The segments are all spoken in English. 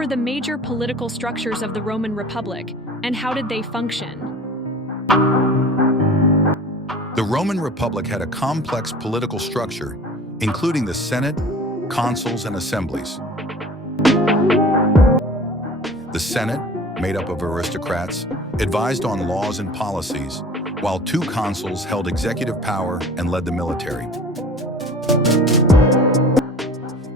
were the major political structures of the Roman Republic, and how did they function? The Roman Republic had a complex political structure, including the Senate, consuls, and assemblies. The Senate, made up of aristocrats, advised on laws and policies, while two consuls held executive power and led the military.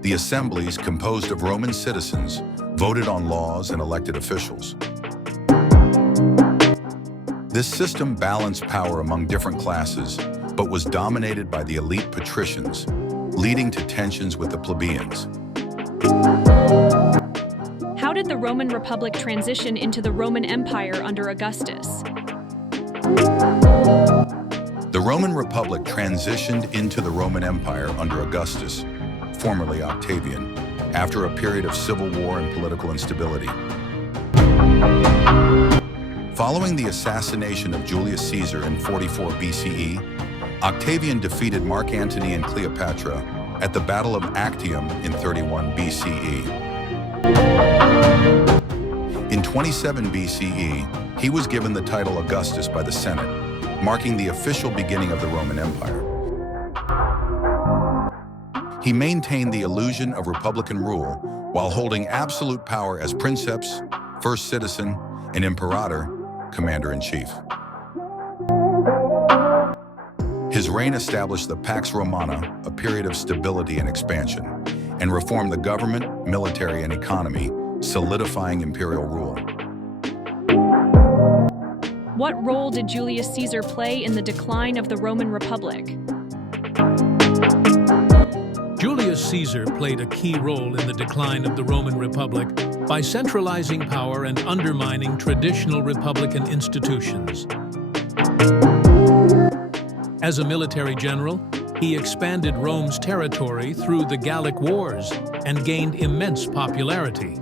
The assemblies, composed of Roman citizens, voted on laws and elected officials. This system balanced power among different classes, but was dominated by the elite patricians, leading to tensions with the plebeians. How did the Roman Republic transition into the Roman Empire under Augustus? The Roman Republic transitioned into the Roman Empire under Augustus, formerly Octavian, after a period of civil war and political instability. Following the assassination of Julius Caesar in 44 BCE, Octavian defeated Mark Antony and Cleopatra at the Battle of Actium in 31 BCE. In 27 BCE, he was given the title Augustus by the Senate, marking the official beginning of the Roman Empire. He maintained the illusion of republican rule while holding absolute power as princeps, first citizen, and imperator, commander-in-chief. His reign established the Pax Romana, a period of stability and expansion, and reformed the government, military, and economy, solidifying imperial rule. What role did Julius Caesar play in the decline of the Roman Republic? Julius Caesar played a key role in the decline of the Roman Republic by centralizing power and undermining traditional republican institutions. As a military general, he expanded Rome's territory through the Gallic Wars and gained immense popularity.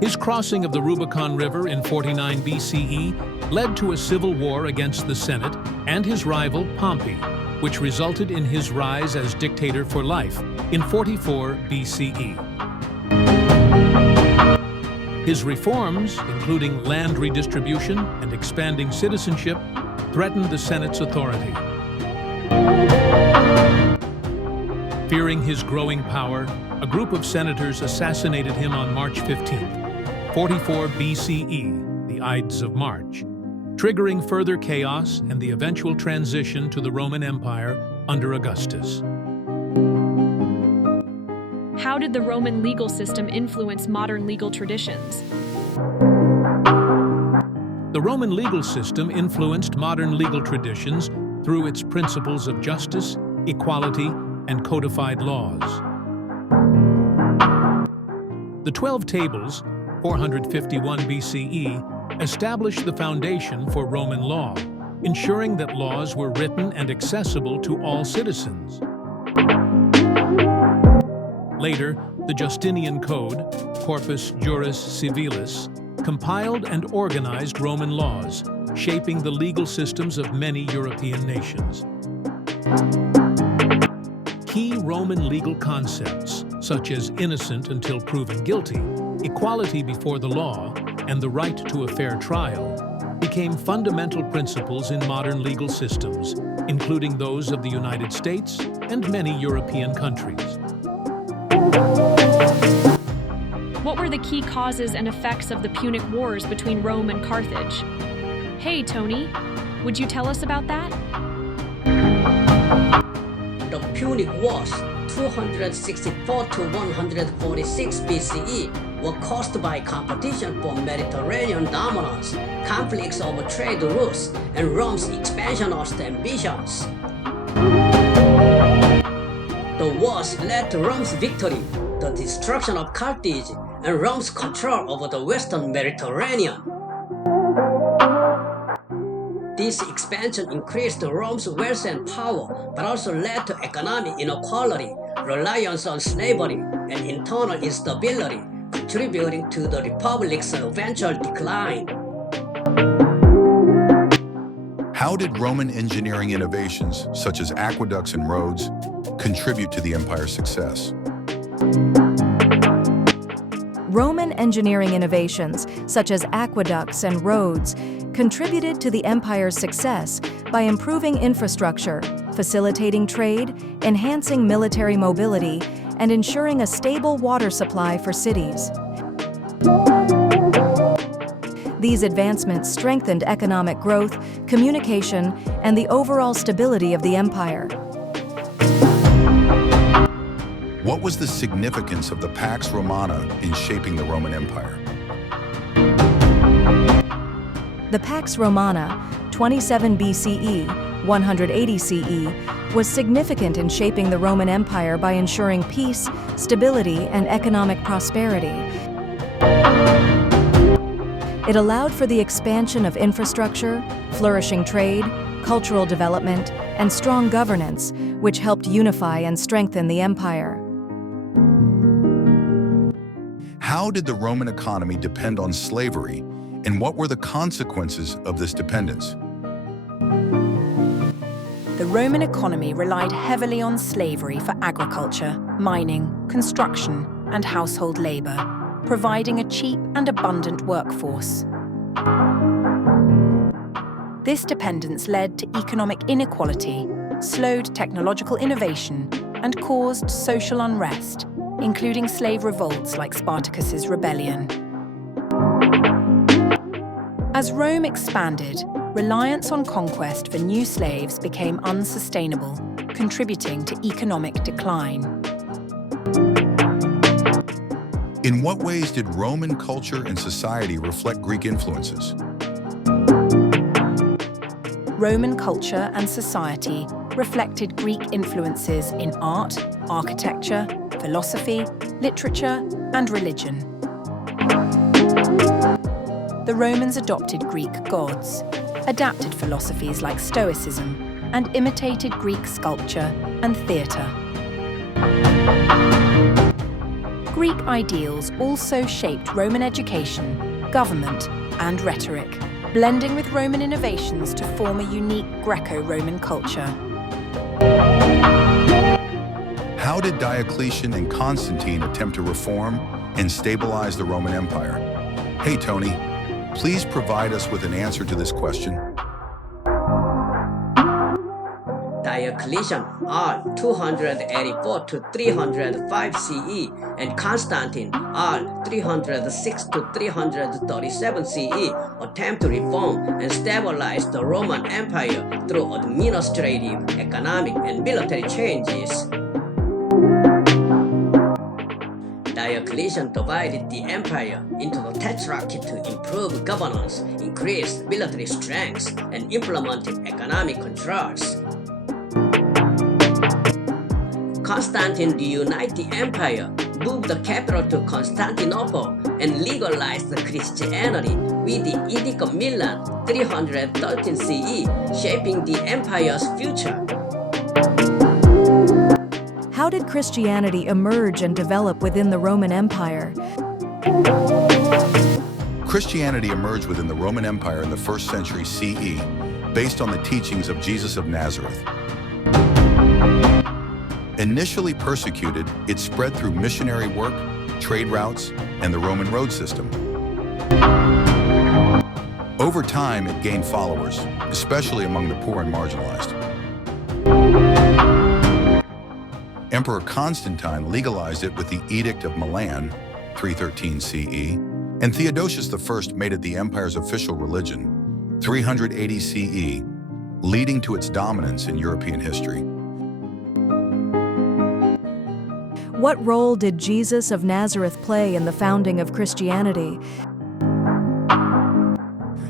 His crossing of the Rubicon River in 49 BCE led to a civil war against the Senate and his rival Pompey, which resulted in his rise as dictator for life in 44 BCE. His reforms, including land redistribution and expanding citizenship, threatened the Senate's authority. Fearing his growing power, a group of senators assassinated him on March 15th, 44 BCE, the Ides of March, triggering further chaos and the eventual transition to the Roman Empire under Augustus. How did the Roman legal system influence modern legal traditions? The Roman legal system influenced modern legal traditions through its principles of justice, equality, and codified laws. The 12 Tables, 451 BCE, established the foundation for Roman law, ensuring that laws were written and accessible to all citizens. Later, the Justinian Code, Corpus Juris Civilis, compiled and organized Roman laws, shaping the legal systems of many European nations. Key Roman legal concepts, such as innocent until proven guilty, equality before the law, and the right to a fair trial, became fundamental principles in modern legal systems, including those of the United States and many European countries. What were the key causes and effects of the Punic Wars between Rome and Carthage? Hey, Tony, would you tell us about that? The Punic Wars, 264 to 146 BCE, were caused by competition for Mediterranean dominance, conflicts over trade routes, and Rome's expansionist ambitions. The wars led to Rome's victory, the destruction of Carthage, and Rome's control over the Western Mediterranean. This expansion increased Rome's wealth and power, but also led to economic inequality, reliance on slavery, and internal instability, contributing to the Republic's eventual decline. How did Roman engineering innovations, such as aqueducts and roads, contribute to the empire's success? Roman engineering innovations, such as aqueducts and roads, contributed to the empire's success by improving infrastructure, facilitating trade, enhancing military mobility, and ensuring a stable water supply for cities. These advancements strengthened economic growth, communication, and the overall stability of the empire. What was the significance of the Pax Romana in shaping the Roman Empire? The Pax Romana, 27 BCE, 180 CE, was significant in shaping the Roman Empire by ensuring peace, stability, and economic prosperity. It allowed for the expansion of infrastructure, flourishing trade, cultural development, and strong governance, which helped unify and strengthen the empire. How did the Roman economy depend on slavery, and what were the consequences of this dependence? The Roman economy relied heavily on slavery for agriculture, mining, construction, and household labor, providing a cheap and abundant workforce. This dependence led to economic inequality, slowed technological innovation, and caused social unrest, including slave revolts like Spartacus's rebellion. As Rome expanded, reliance on conquest for new slaves became unsustainable, contributing to economic decline. In what ways did Roman culture and society reflect Greek influences? Roman culture and society reflected Greek influences in art, architecture, philosophy, literature, and religion. The Romans adopted Greek gods, adapted philosophies like Stoicism, and imitated Greek sculpture and theatre. Greek ideals also shaped Roman education, government, and rhetoric, blending with Roman innovations to form a unique Greco-Roman culture. How did Diocletian and Constantine attempt to reform and stabilize the Roman Empire? Hey, Tony, please provide us with an answer to this question. Diocletian r. 284 to 305 CE and Constantine r. 306 to 337 CE attempt to reform and stabilize the Roman Empire through administrative, economic, and military changes. Diocletian divided the empire into the tetrarchy to improve governance, increase military strength, and implemented economic controls. Constantine reunited the empire, moved the capital to Constantinople, and legalized Christianity with the Edict of Milan 313 CE, shaping the empire's future. How did Christianity emerge and develop within the Roman Empire? Christianity emerged within the Roman Empire in the 1st century CE, based on the teachings of Jesus of Nazareth. Initially persecuted, it spread through missionary work, trade routes, and the Roman road system. Over time, it gained followers, especially among the poor and marginalized. Emperor Constantine legalized it with the Edict of Milan, 313 CE, and Theodosius I made it the empire's official religion, 380 CE, leading to its dominance in European history. What role did Jesus of Nazareth play in the founding of Christianity?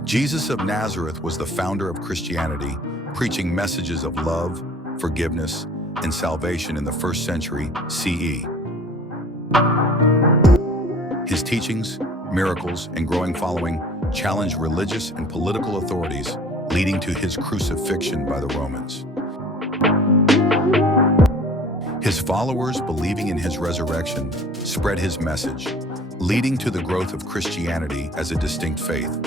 Jesus of Nazareth was the founder of Christianity, preaching messages of love, forgiveness, and salvation in the 1st century CE. His teachings, miracles, and growing following challenged religious and political authorities, leading to his crucifixion by the Romans. His followers, believing in his resurrection, spread his message, leading to the growth of Christianity as a distinct faith.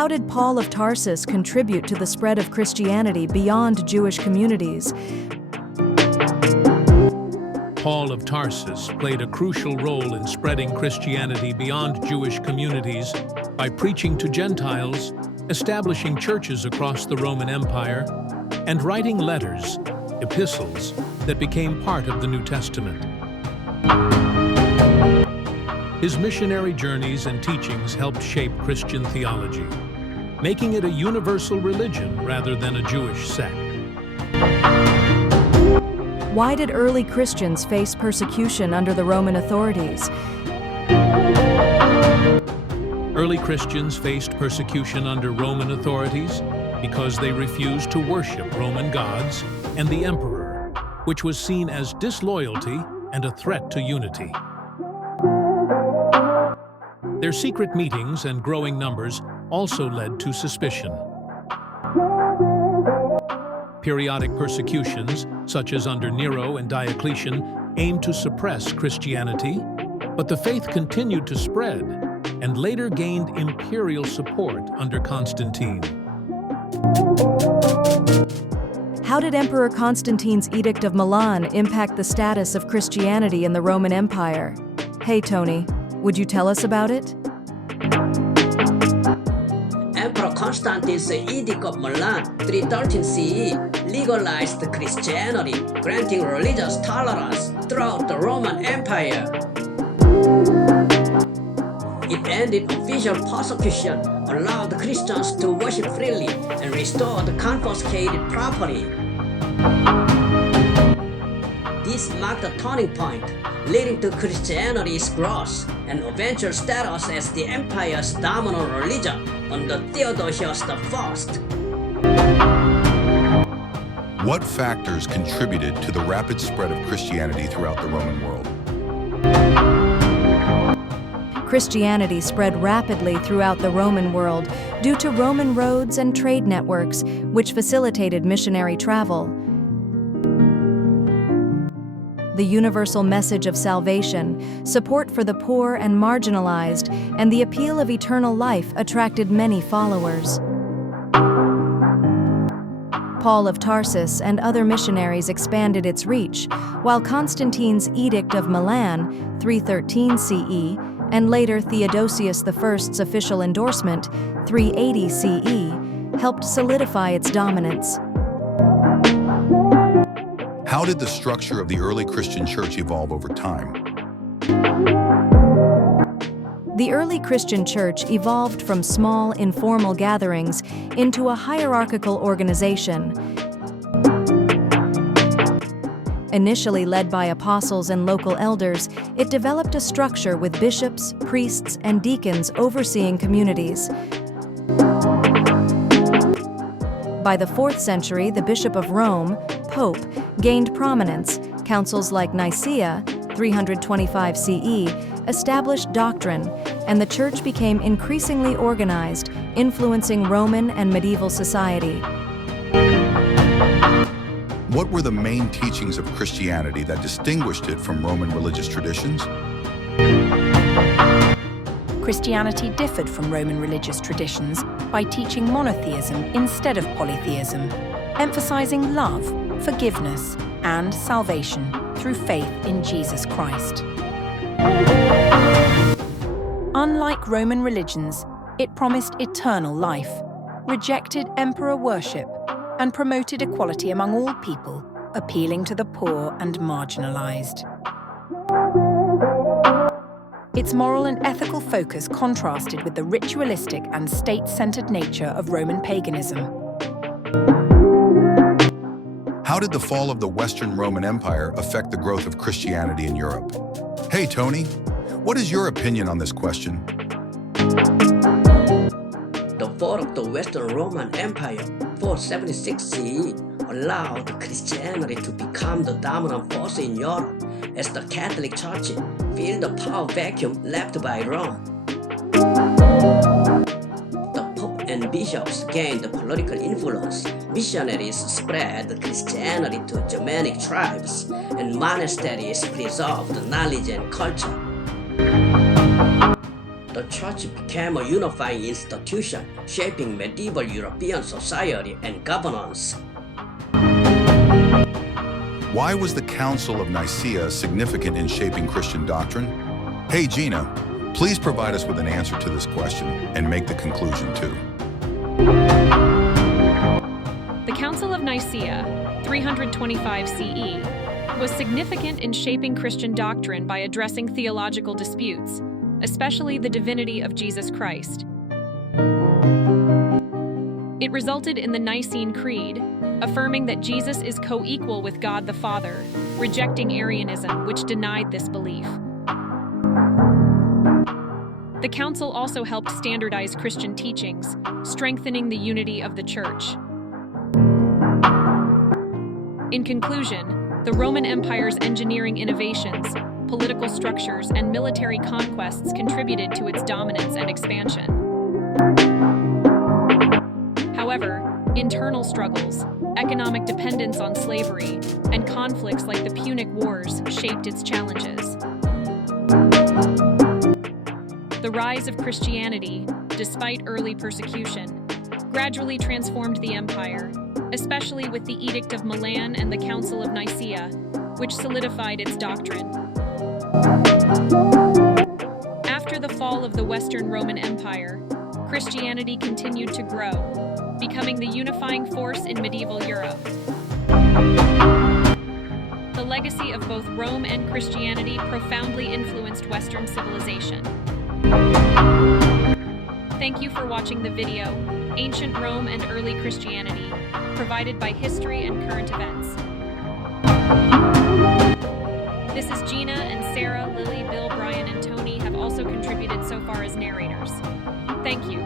How did Paul of Tarsus contribute to the spread of Christianity beyond Jewish communities? Paul of Tarsus played a crucial role in spreading Christianity beyond Jewish communities by preaching to Gentiles, establishing churches across the Roman Empire, and writing letters, epistles, that became part of the New Testament. His missionary journeys and teachings helped shape Christian theology, making it a universal religion rather than a Jewish sect. Why did early Christians face persecution under the Roman authorities? Early Christians faced persecution under Roman authorities because they refused to worship Roman gods and the emperor, which was seen as disloyalty and a threat to unity. Their secret meetings and growing numbers also led to suspicion. Periodic persecutions, such as under Nero and Diocletian, aimed to suppress Christianity, but the faith continued to spread and later gained imperial support under Constantine. How did Emperor Constantine's Edict of Milan impact the status of Christianity in the Roman Empire? Hey, Tony, would you tell us about it? Emperor Constantine's Edict of Milan 313 CE legalized Christianity, granting religious tolerance throughout the Roman Empire. It ended official persecution, allowed Christians to worship freely, and restored confiscated property. This marked a turning point, leading to Christianity's growth and eventual status as the empire's dominant religion under Theodosius I. What factors contributed to the rapid spread of Christianity throughout the Roman world? Christianity spread rapidly throughout the Roman world due to Roman roads and trade networks, which facilitated missionary travel. The universal message of salvation, support for the poor and marginalized, and the appeal of eternal life attracted many followers. Paul of Tarsus and other missionaries expanded its reach, while Constantine's Edict of Milan, 313 CE, and later Theodosius I's official endorsement, 380 CE, helped solidify its dominance. How did the structure of the early Christian church evolve over time? The early Christian church evolved from small, informal gatherings into a hierarchical organization. Initially led by apostles and local elders, it developed a structure with bishops, priests, and deacons overseeing communities. By the 4th century, the Bishop of Rome, Pope, gained prominence. Councils like Nicaea, 325 CE, established doctrine, and the church became increasingly organized, influencing Roman and medieval society. What were the main teachings of Christianity that distinguished it from Roman religious traditions? Christianity differed from Roman religious traditions by teaching monotheism instead of polytheism, emphasizing love, forgiveness, and salvation through faith in Jesus Christ. Unlike Roman religions, it promised eternal life, rejected emperor worship, and promoted equality among all people, appealing to the poor and marginalized. Its moral and ethical focus contrasted with the ritualistic and state-centered nature of Roman paganism. How did the fall of the Western Roman Empire affect the growth of Christianity in Europe? Hey, Tony, what is your opinion on this question? The fall of the Western Roman Empire, 476 CE, allowed Christianity to become the dominant force in Europe as the Catholic Church filled the power vacuum left by Rome. The Pope and bishops gained political influence, missionaries spread Christianity to Germanic tribes, and monasteries preserved knowledge and culture. The church became a unifying institution, shaping medieval European society and governance. Why was the Council of Nicaea significant in shaping Christian doctrine? Hey Gina, please provide us with an answer to this question and make the conclusion too. The Council of Nicaea, 325 CE, was significant in shaping Christian doctrine by addressing theological disputes, especially the divinity of Jesus Christ. It resulted in the Nicene Creed, affirming that Jesus is co-equal with God the Father, rejecting Arianism, which denied this belief. The Council also helped standardize Christian teachings, strengthening the unity of the Church. In conclusion, the Roman Empire's engineering innovations, political structures, and military conquests contributed to its dominance and expansion. However, internal struggles, economic dependence on slavery, and conflicts like the Punic Wars shaped its challenges. The rise of Christianity, despite early persecution, gradually transformed the empire, especially with the Edict of Milan and the Council of Nicaea, which solidified its doctrine. After the fall of the Western Roman Empire, Christianity continued to grow, becoming the unifying force in medieval Europe. The legacy of both Rome and Christianity profoundly influenced Western civilization. Thank you for watching the video, Ancient Rome and Early Christianity, provided by History and Current Events. This is Gina and Sarah, Lily, Bill, Brian, and Tony have also contributed so far as narrators. Thank you.